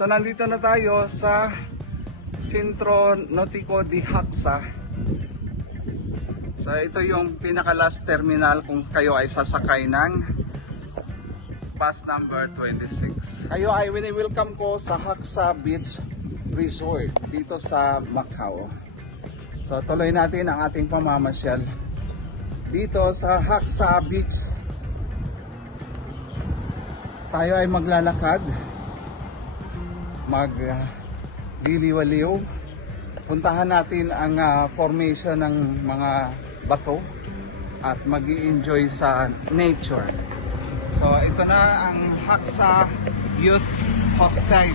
So nandito na tayo sa Centro Nautico de Haxa. So ito yung pinaka last terminal kung kayo ay sasakay ng bus number 26. Kayo ay wini-welcome ko sa Haxa Beach Resort dito sa Macau. So tuloy natin ang ating pamamasyal dito sa Haxa Beach. Tayo ay maglalakad, magliliwaliw. Puntahan natin ang formation ng mga bato at mag-i-enjoy sa nature. So ito na ang Haxa Youth Hostel.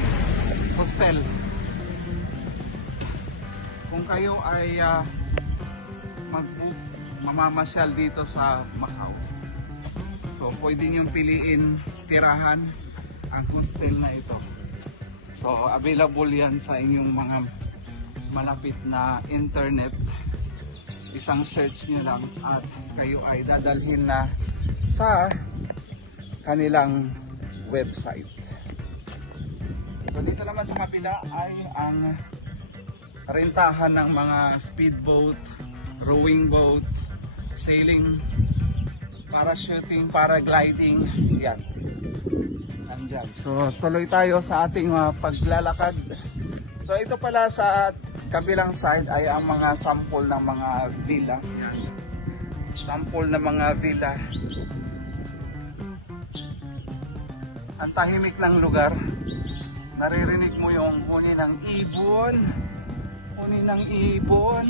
Kung kayo ay mamamasyal dito sa Macau, so pwede niyong piliin tirahan ang hostel na ito. So available yan sa inyong mga malapit na internet. Isang search nyo lang at kayo ay dadalhin na sa kanilang website. So dito naman sa kapila ay ang rentahan ng mga speedboat, rowing boat, sailing, parachuting, paragliding, yan. Andyan. So tuloy tayo sa ating paglalakad. So ito pala sa kabilang side ay ang mga sample ng mga villa. Sample ng mga villa. Ang tahimik ng lugar. Naririnig mo yung huni ng ibon. Huni ng ibon.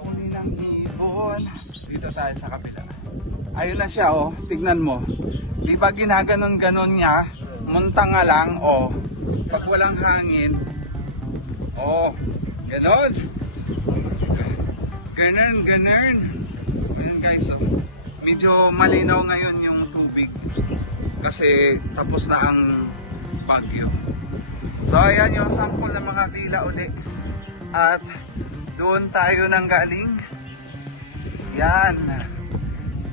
Huni ng ibon. Dito tayo sa kabila. Ayun na siya, oh. Tignan mo. Di ba ginaganon-ganon niya? Munta nga lang, oh. Pag walang hangin, oh, ganon. Ganon. Ayan guys, oh. Medyo malinaw ngayon yung tubig. Kasi tapos na ang bagyo. So ayan yung sample ng mga villa ulit. At doon tayo nang galing. Yan.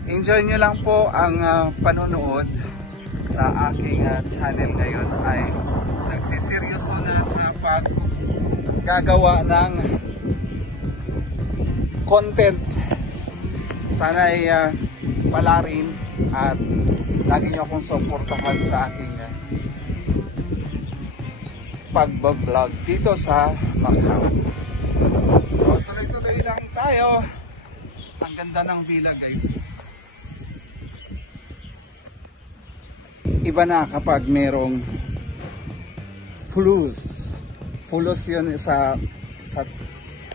Enjoy nyo lang po ang panonood sa aking channel ngayon. Ay nagsiseryoso na sa paggagawa ng content. Sana'y palarin at lagi nyo akong suportahan sa aking pagbablog dito sa Macau. So tuloy-tuloy lang tayo. Ang ganda ng villa guys. Iba na kapag merong fulus. Fulus yun sa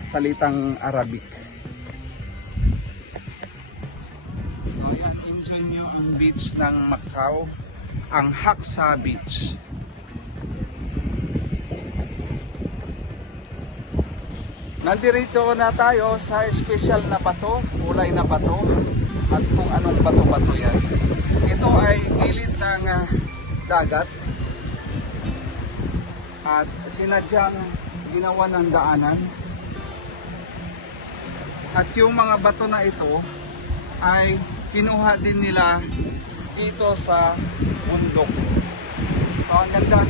salitang Arabic. So yan, enjoy nyo ang beach ng Macau, ang Haxa Beach. Nandito na tayo sa special na bato, kulay na bato, at kung anong bato-bato yan. Ito ay gilid ng dagat at sinadyang ginawa ng daanan. At yung mga bato na ito ay kinuha din nila dito sa bundok. So ang ganda.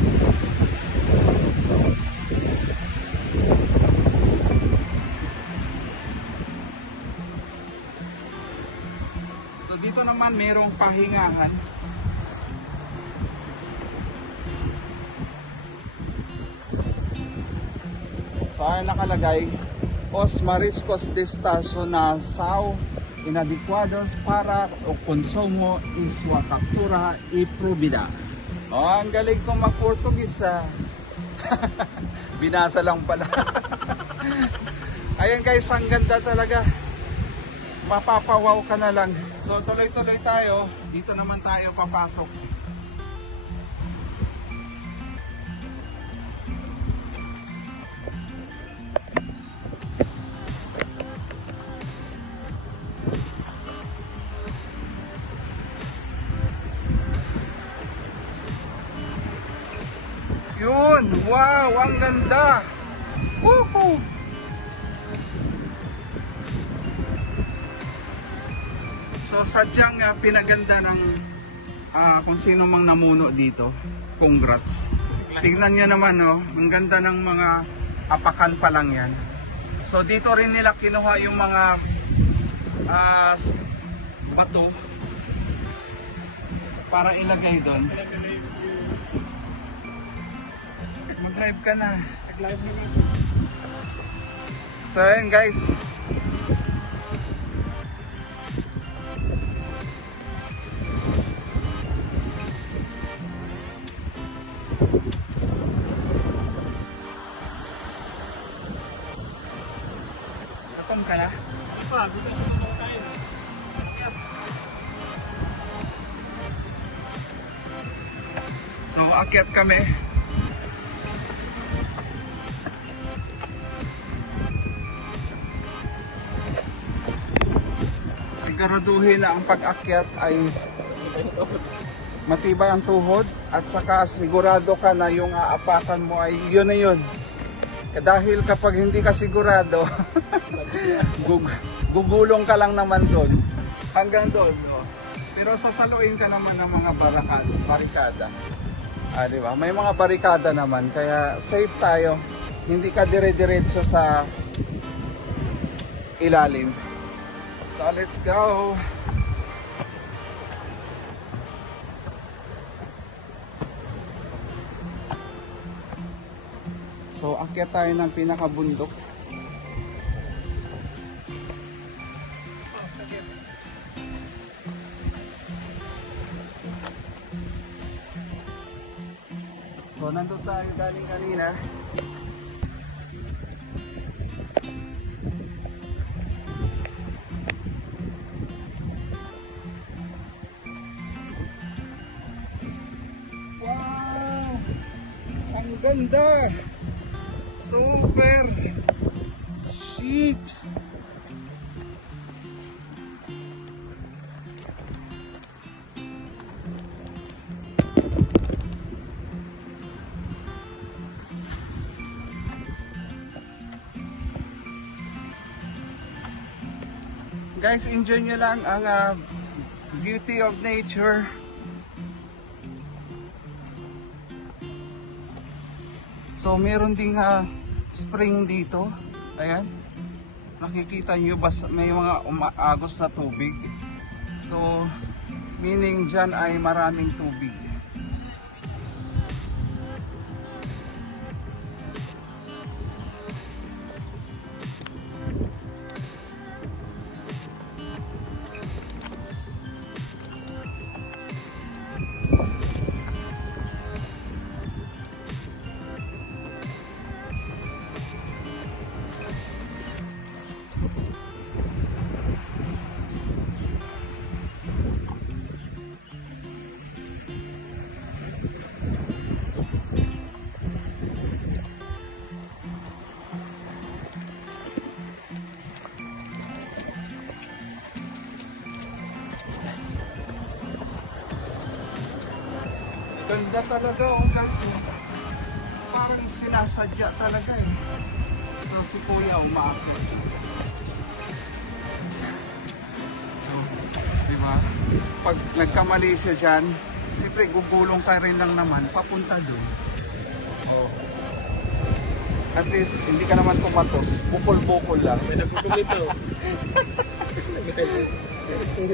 Dito naman mayroong pahingahan. So ay nakalagay, os mariscos de estacionação inadequados para o consumo e sua captura e probidad. Oh, ang galing kong mag-Portuguese ah. Binasa lang pala. Ayan guys, ang ganda talaga. Mapapawaw ka na lang. So tuloy-tuloy tayo. Dito naman tayo papasok. Yun! Wow! Ang ganda! Woohoo! So sadyang pinaganda ng kung sino mang namuno dito. Congrats. Tingnan nyo naman, no? Ang ganda ng mga apakan pa lang yan. So dito rin nila kinuha yung mga bato para ilagay doon. Mag-live ka na. So ayun guys. Gutom ka na? So aakyat kami. Siguraduhin na ang pag-akyat ay matibay ang tuhod at saka sigurado ka na yung aapakan mo ay yun na yun. Dahil kapag hindi ka sigurado, gugulong ka lang naman doon. Hanggang doon. No? Pero sasaluin ka naman ng mga barikada. Diba? May mga barikada naman. Kaya safe tayo. Hindi ka dire-diretso sa ilalim. So let's go. So akyat tayo ng pinakabundok. So nandun tayo galing kanina. Wow! Ang ganda! Super! Shit! Guys, enjoy nyo lang ang beauty of nature. So meron ding spring dito. Ayan. Nakikita nyo may mga umaagos na tubig. So meaning dyan ay maraming tubig. Ganda talaga guys. So, parang sinasadya talaga eh. So, si Kuya umaakit. Diba? Pag nagkamali siya dyan, siyempre gugulong ka rin lang naman papunta doon. Oh. At least hindi ka naman kumatos. Bukol-bukol lang.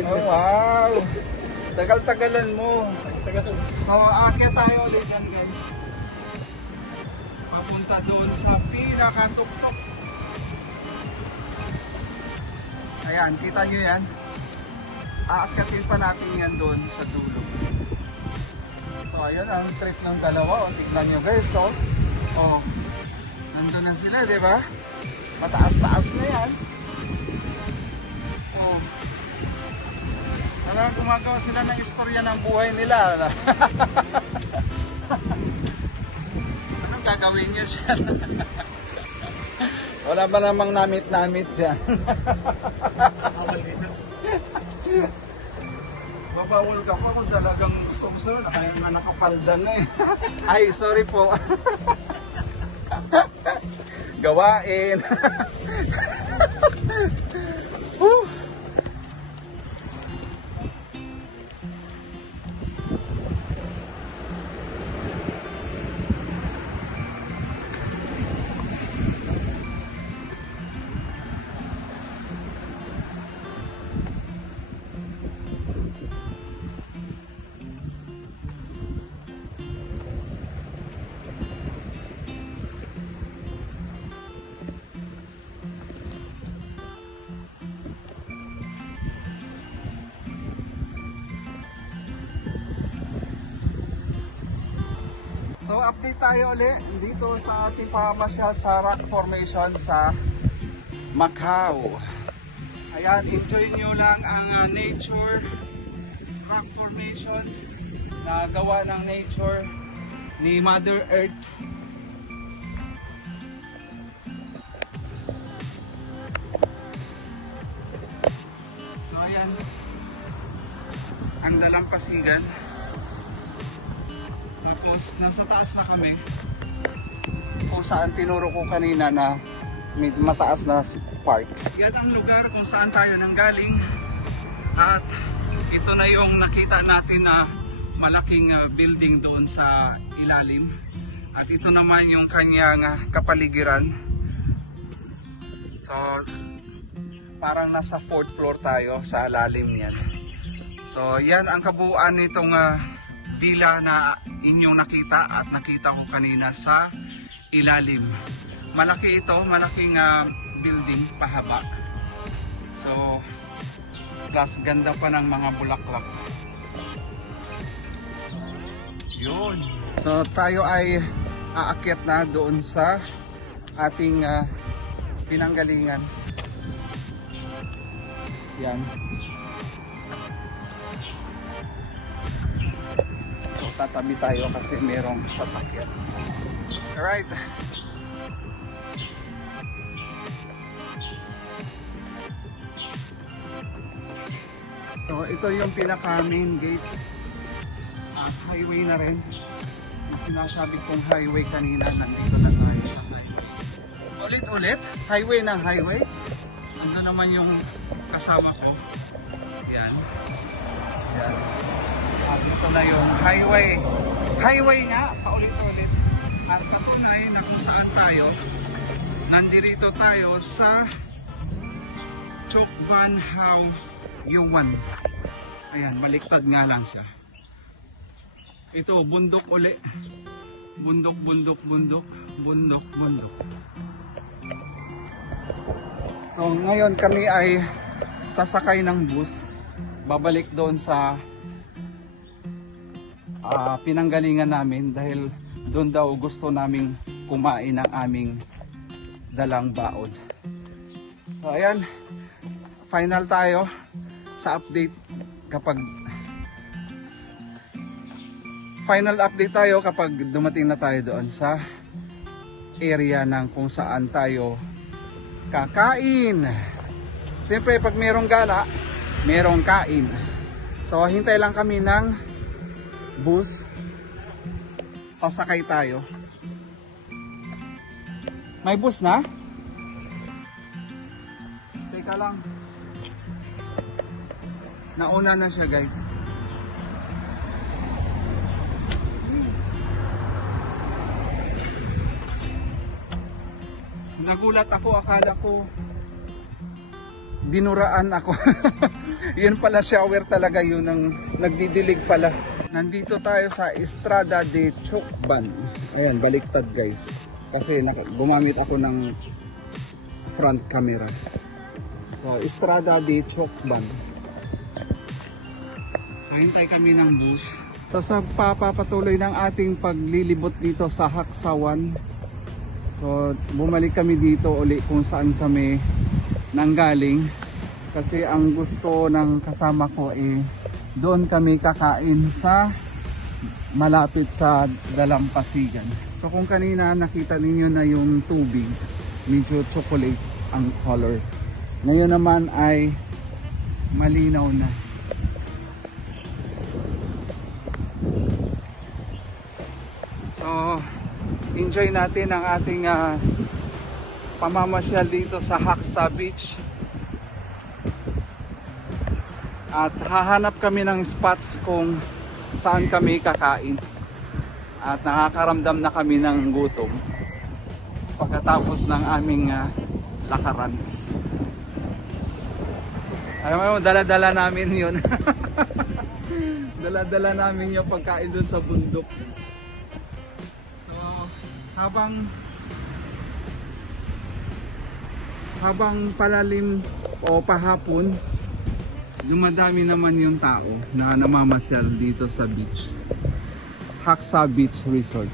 Oh, wow! Tagal-tagalan mo. So, aakyat tayo ulit yan guys. Papunta doon sa pinakatuktok. Ayan, kita nyo yan. Aakyatin pa natin yan doon sa dulo. So, ayan ang trip ng dalawa. O, tignan nyo guys. So, oh, nandun na sila, diba? Mataas-taas na yan. Oh. Gumagawa sila ng istorya ng buhay nila. Anong gagawin nyo siya? Wala ba namang namit-namit dyan? Babawal ka pa kung talagang gusto na kaya na nakapalda na eh. Ay, sorry po. Gawain. So update tayo ulit dito sa ating pamamasyal sa rock formation sa Macau. Ayan, enjoy nyo lang ang nature rock formation na gawa ng nature ni Mother Earth. So ayan, ang dalampasigan. Tapos nasa taas na kami kung saan tinuro ko kanina na may mataas na park. Yan ang lugar kung saan tayo nanggaling at ito na yung nakita natin na malaking building doon sa ilalim at ito naman yung kanyang kapaligiran. So parang nasa 4th floor tayo sa lalim niyan. So yan ang kabuuan nitong villa na inyong nakita at nakita ko kanina sa ilalim. Malaki ito, malaking building pahaba. So plus ganda pa ng mga bulaklak. Yun. So tayo ay aakyat na doon sa ating pinanggalingan. Yan. So tatabi tayo kasi merong sasakyan. Alright. So ito yung pinaka main gate at highway na rin. Yung sinasabi kong highway kanina, nandito na tayo sa highway. Ulit-ulit, highway ng highway. Ando naman yung kasama ko. Yan. Yan. Dito na yung highway. Highway nga, paulit-ulit. At patunay na kung saan tayo. Nandito tayo sa Chok Van Hau Yuan. Ayan, baliktad nga lang siya. Ito, bundok uli. Bundok, bundok, bundok. Bundok, bundok. So ngayon kami ay sasakay ng bus. Babalik doon sa pinanggalingan namin dahil doon daw gusto naming kumain ng aming dalang baon. So ayan, final tayo sa update kapag dumating na tayo doon sa area ng kung saan tayo kakain. Siyempre pag merong gala, merong kain. So hintay lang kami ng bus. Sasakay tayo. May bus na? Teka lang. Nauna na siya, guys. Nagulat ako, akala ko dinuraan ako. Yun pala, shower talaga yun, ang nagdidilig pala. Nandito tayo sa Estrada de Chocban. Ayan, baliktad guys. Kasi gumamit ako ng front camera. So, Estrada de Chocban. So, hintay kami ng bus. So, sa papatuloy ng ating paglilibot dito sa Haksawan. So, bumalik kami dito uli kung saan kami nanggaling. Kasi ang gusto ng kasama ko doon kami kakain sa malapit sa dalampasigan. So kung kanina nakita ninyo na yung tubig, medyo chocolate ang color. Ngayon naman ay malinaw na. So enjoy natin ang ating pamamasyal dito sa Haksa Beach. At hahanap kami ng spots kung saan kami kakain. At nakakaramdam na kami ng gutom pagkatapos ng aming lakaran. Alam mo, dala-dala namin yun. Dala-dala namin yung pagkain dun sa bundok. So, habang palalim o pahapon, dumadami naman yung tao na namamasyal dito sa beach. Haksa Beach Resort.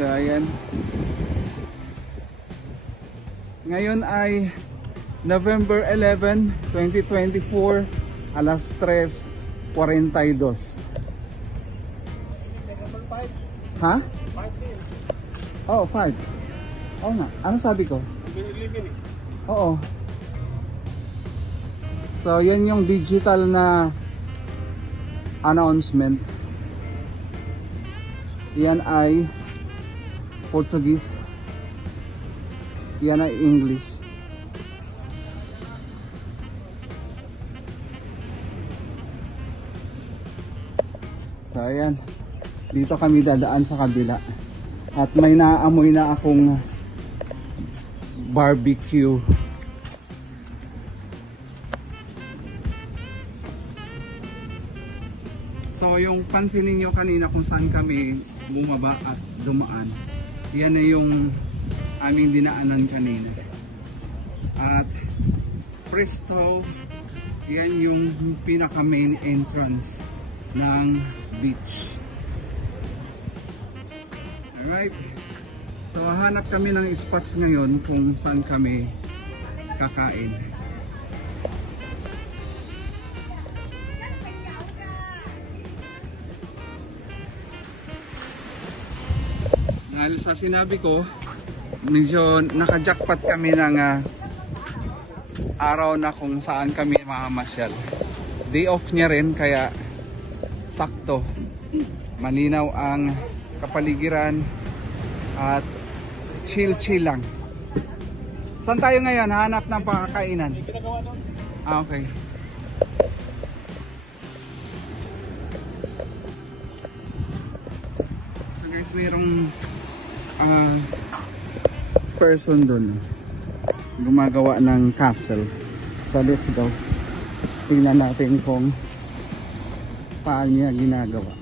So ayan. Ngayon ay November 11, 2024, alas 3:42. Ha? 5. Oh, 5. Oo nga. Ano sabi ko? Oo. So, yan yung digital na announcement. Yan ay Portuguese. Yan ay English. So, ayan. Dito kami dadaan sa kabila. At may naamoy na akong barbecue. So yung pansinin nyo kanina kung saan kami bumaba at dumaan, yan na yung aming dinaanan kanina. At presto, yan yung pinaka main entrance ng beach. Alright, so hanap kami ng spots ngayon kung saan kami kakain. Dahil sa sinabi ko, medyo naka-jackpot kami ng araw na kung saan kami mamamasyal. Day off niya rin, kaya sakto. Malinaw ang kapaligiran at chill-chill lang. Saan tayo ngayon? Hanap ng pakakainan. Ah, okay. So guys, mayroong person dun gumagawa ng castle. So let's go. Tingnan natin kung paano niya ginagawa.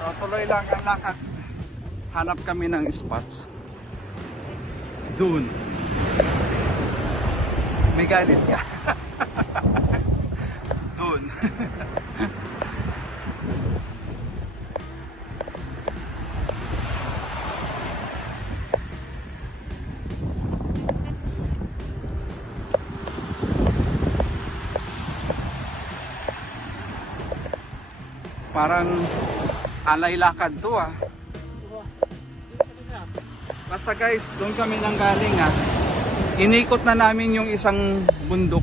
So tuloy lang ang lakad. Hanap kami ng spots. Doon. May galit ka. Doon. Parang alay lakad to ah. Basta guys, doon kami nang galing ah. Inikot na namin yung isang bundok.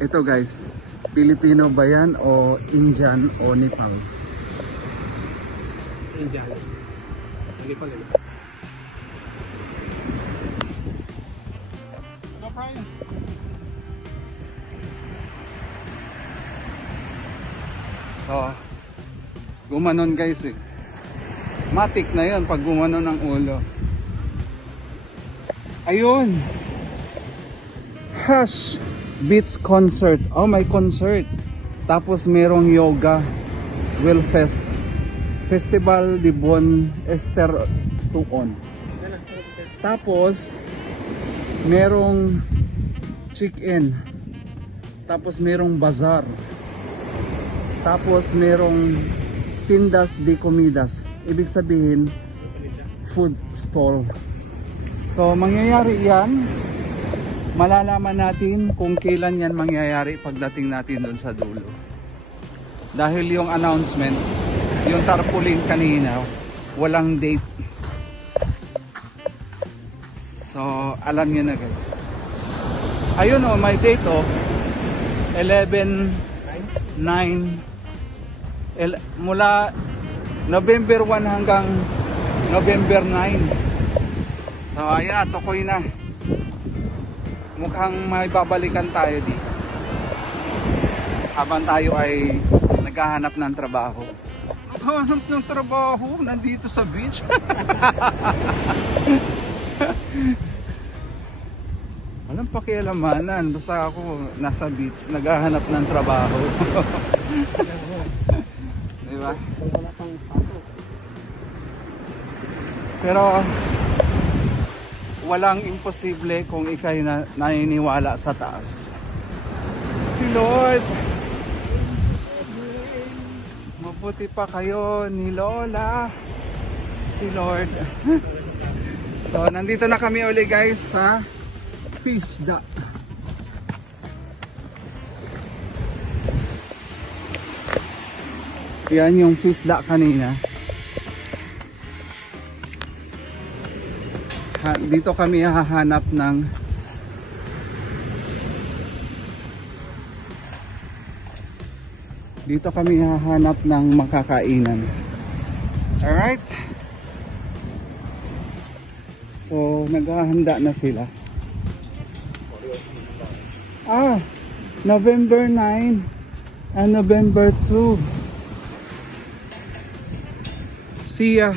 Ito guys, Pilipino ba yan o Indian o Nepal? Indian. Nepal yun. No problem. So, gumanon guys eh. Matik na yun pag gumanon ang ulo. Ayun! Hush! Beach concert. Oh, may concert. Tapos merong yoga. Well Fest. Festival de Bon Ester Tuon. Tapos merong chick-in. Tapos merong bazaar. Tapos merong tindas de comidas. Ibig sabihin food stall. So mangyayari yan. Malalaman natin kung kailan yan mangyayari pagdating natin doon sa dulo. Dahil yung announcement, yung tarpaulin kanina, walang date. So, alam nyo na guys. Ayun oh, may date oh. 11 mula November 1 hanggang November 9. So ayan, tukoy na. Mukhang may babalikan tayo dito habang tayo ay naghahanap ng trabaho. Naghahanap ng trabaho nandito sa beach. Walang pakialamanan, basta ako nasa beach naghahanap ng trabaho. Diba? Pero walang imposible kung ikay naniniwala sa taas. Si Lord, mabuti pa kayo ni Lola. Si Lord. So nandito na kami uli guys sa Fisda. Yan yung Fisda kanina. Dito kami hahanap ng makakainan. Alright. So naghahanda na sila. November 9 and November 2. See ya.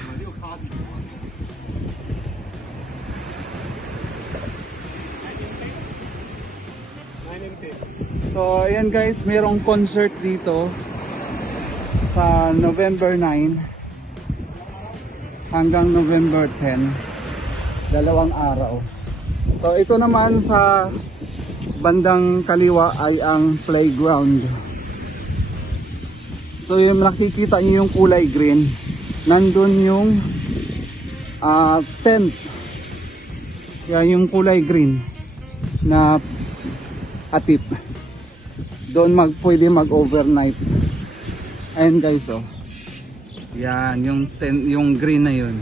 So ayan guys, mayroong concert dito sa November 9 hanggang November 10, 2 araw. So ito naman sa bandang kaliwa ay ang playground. So yung nakikita niyo yung kulay green, nandun yung tent. Yan yung kulay green na atip. Doon pwede mag-overnight. Ayan guys, oh. Yan, yung tent, yung green na yun.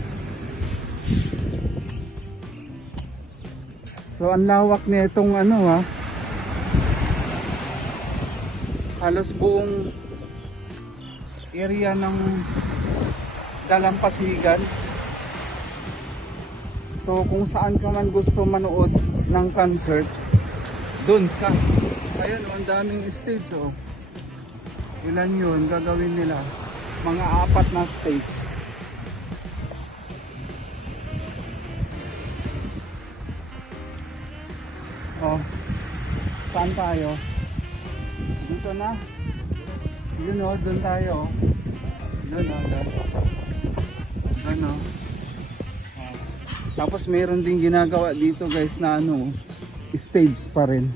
So ang lawak na itong halos buong area ng Dalampasigan. So kung saan ka man gusto manood ng concert, doon ka. Ayun, ang daming stage, oh. Ilan yun gagawin nila? Mga 4 na stage. Oh, saan tayo? Dito na. Yun, oh, doon tayo. Doon, oh, doon. Ano? Oh. Tapos meron din ginagawa dito guys na stage pa rin.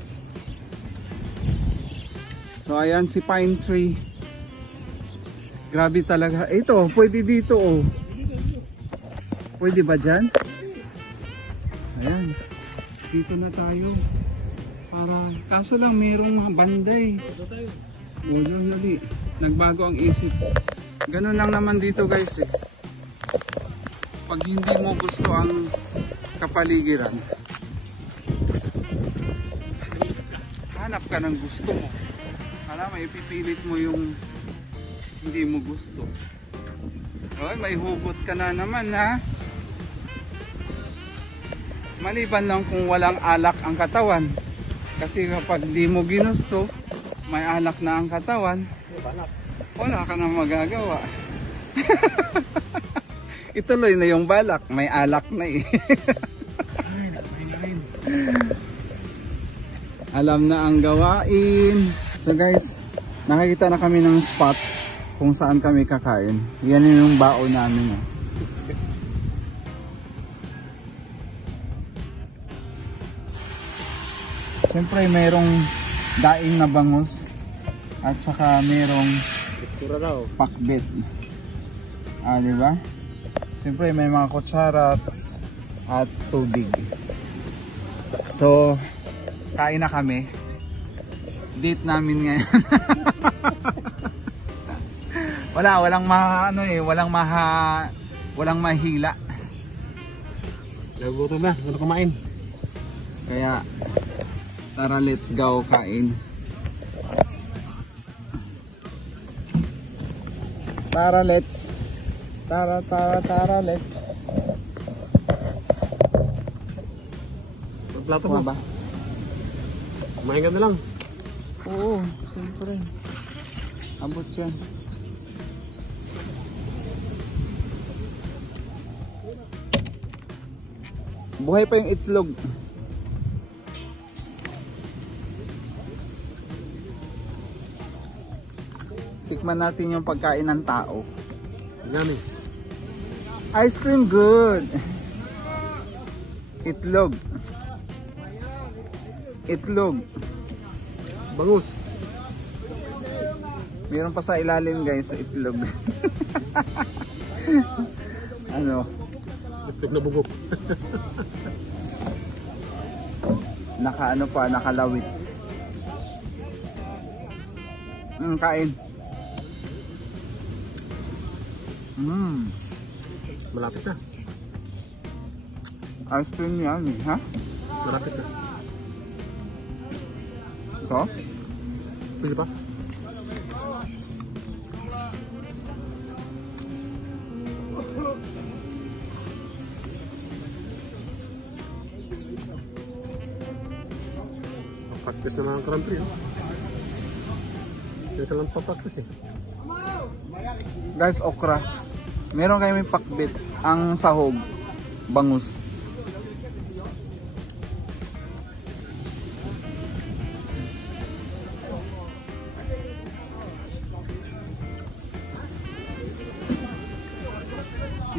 So ayan si Pine Tree. Grabe talaga. Ito, pwede dito, oh. Pwede ba dyan? Ayan. Dito na tayo. Kaso lang merong banday. Dali. Nagbago ang isip. Ganun lang naman dito guys eh. Pag hindi mo gusto ang kapaligiran, hanap ka ng gusto mo. Alam mo, ipipilit mo yung hindi mo gusto. Oy, may hugot ka na naman ha. Maliban lang kung walang alak ang katawan. Kasi kapag di mo ginusto, may alak na ang katawan, wala ka nang magagawa. Ituloy na yung balak, may alak na eh. Alam na ang gawain. So guys, nakakita na kami ng spot kung saan kami kakain. Yan yung baon namin. Siyempre mayroong daing na bangus at saka mayroong pakbet. Diba? Siyempre may mga kutsara at tubig. So, kain na kami. Date namin ngayon. walang mahila. Nagutom na, gusto kumain. Kaya tara, let's go kain. Tara, let's. Tara, let's. Plato mo ba? Kumain ka na lang. Oo, siyempre. Abot yan. Buhay pa yung itlog. Tikman natin yung pagkain ng tao. Yummy. Ice cream, good. Itlog. Itlog. Bangus. Meron pa sa ilalim guys, sa itlog. Ano? Itlog na bugok. Naka ano pa, nakalawit. Kain. Malapit na. Ice cream yan eh, ha? Malapit na. Ito? Pwede pa? Practice na lang ang country. Kaya lang pa-practice eh. Guys, okra. Meron kayo may pakbit. Ang sahog, bangus.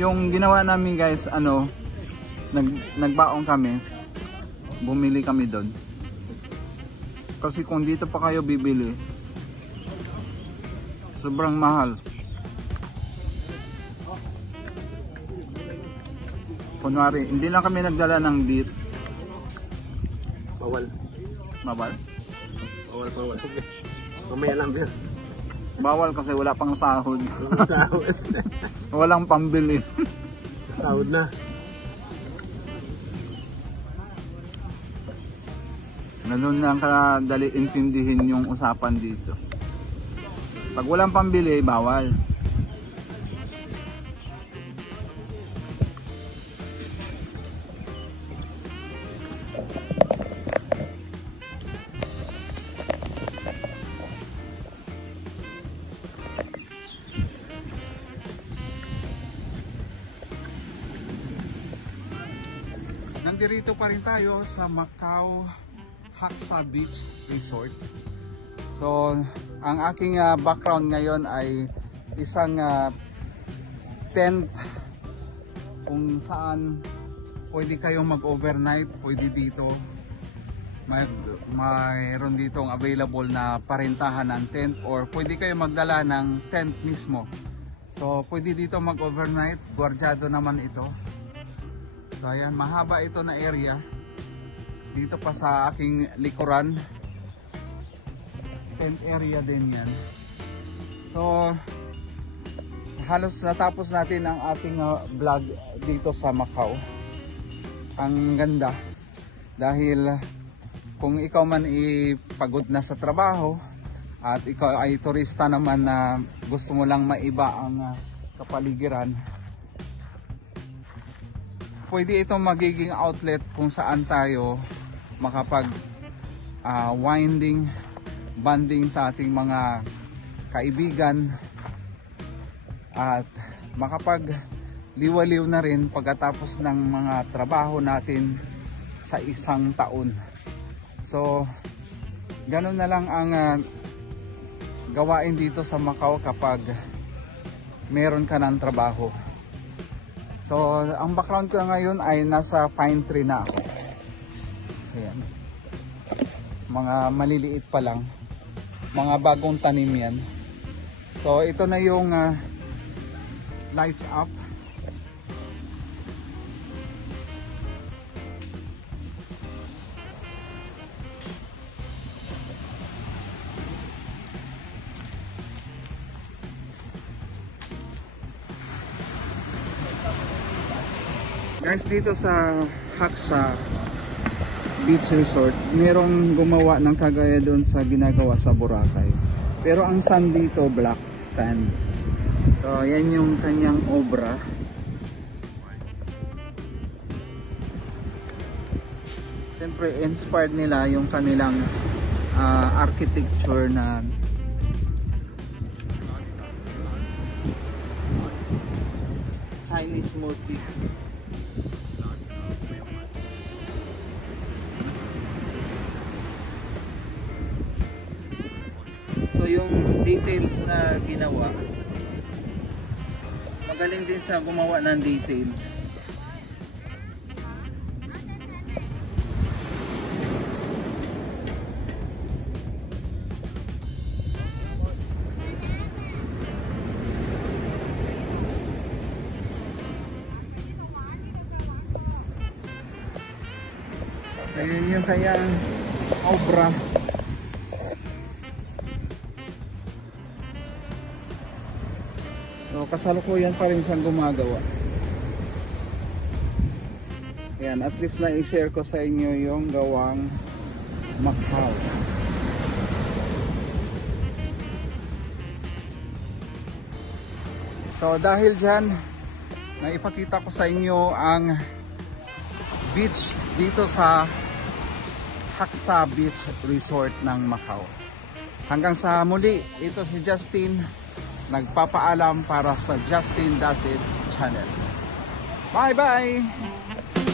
Yung ginawa namin guys, ano, nagbaong kami. Bumili kami doon. Kasi kung dito pa kayo bibili, sobrang mahal. Kunwari, hindi lang kami nagdala ng beef. Bawal. Bawal? Bawal. Mamaya lang beer. Bawal kasi wala pang sahod. Walang pambili. Sahod na. Ganun lang kadali intindihin yung usapan dito. Pag walang pambili, bawal. Nandito pa rin tayo sa Macau Haksa Beach Resort. So, ang aking background ngayon ay isang tent kung saan pwede kayong mag-overnight, pwede dito. Mayroon ditong available na parentahan ng tent or pwede kayong magdala ng tent mismo. So, pwede dito mag-overnight, gwardyado naman ito. So, ayan, mahaba ito na area. Dito pa sa aking likuran, tent area din yan. So halos natapos natin ang ating vlog dito sa Macau. Ang ganda dahil kung ikaw man ipagod na sa trabaho at ikaw ay turista naman na gusto mo lang maiba ang kapaligiran, pwede itong magiging outlet kung saan tayo makapag bonding sa ating mga kaibigan at makapag liwaliw na rin pagkatapos ng mga trabaho natin sa isang taon. So ganun na lang ang gawain dito sa Macau kapag meron ka ng trabaho. So ang background ko ngayon ay nasa pine tree na ako. Ayan. Mga maliliit pa lang. Mga bagong tanim yan. So ito na yung lights up. Guys, dito sa Haksa Beach Resort, merong gumawa ng kagaya doon sa ginagawa sa Boracay. Pero ang sand dito, black sand. So yan yung kanyang obra. Siyempre inspired nila yung kanilang architecture na Chinese motif. So yung details na ginawa, magaling din siya gumawa ng details. So yun yung kanyang obra. So kasalukuyan pa rin siyang gumagawa. Yan, at least na i-share ko sa inyo yung gawang Macau. So dahil dyan, naipakita ko sa inyo ang beach dito sa Haksa Beach Resort ng Macau. Hanggang sa muli, ito si Justin, nagpapaalam para sa Justin Does It Channel. Bye bye!